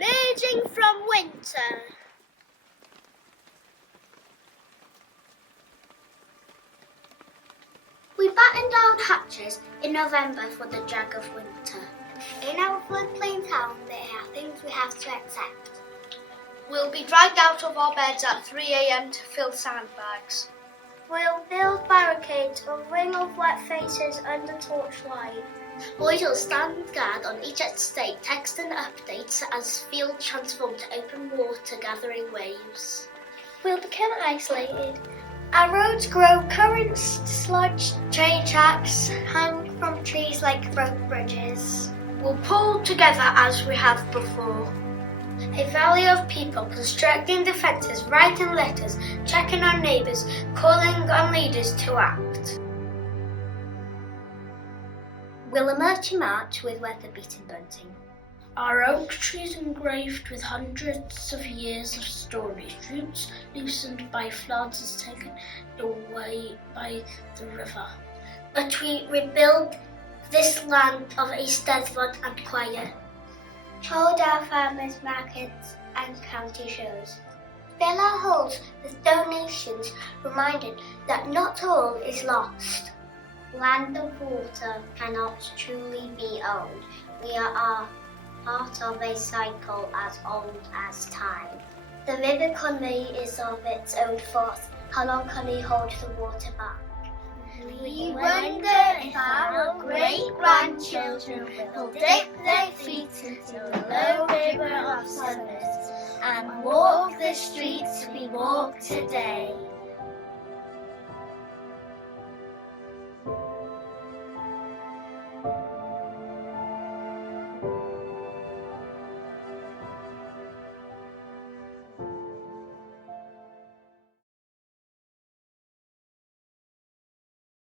emerging from winter. We battened down hatches in November for the jag of winter. In our floodplain town, there are things we have to accept. We'll be dragged out of our beds at 3 a.m. to fill sandbags. We'll build barricades, a ring of wet faces under torchlight. Boys will stand guard on each estate, texting updates as fields transform to open water gathering waves. We'll become isolated. Our roads grow currents, sludge, train tracks hang from trees like rope bridges. We'll pull together as we have before. A valley of people constructing defences, writing letters, checking on neighbours, calling on leaders to act. We'll emerge in March with weather-beaten bunting. Our oak trees engraved with hundreds of years of stories, roots loosened by floods is taken away by the river. But we rebuild this land of a Steddfod and quiet. Hold our farmers' markets and county shows. Fill our holes with donations, reminded that not all is lost. Land of water cannot truly be owned. We are part of a cycle as old as time. The river Conwy is of its own force. How long can we hold the water back? We wonder if our great-grandchildren will dip their feet into the low river of summers and walk the streets we walk today.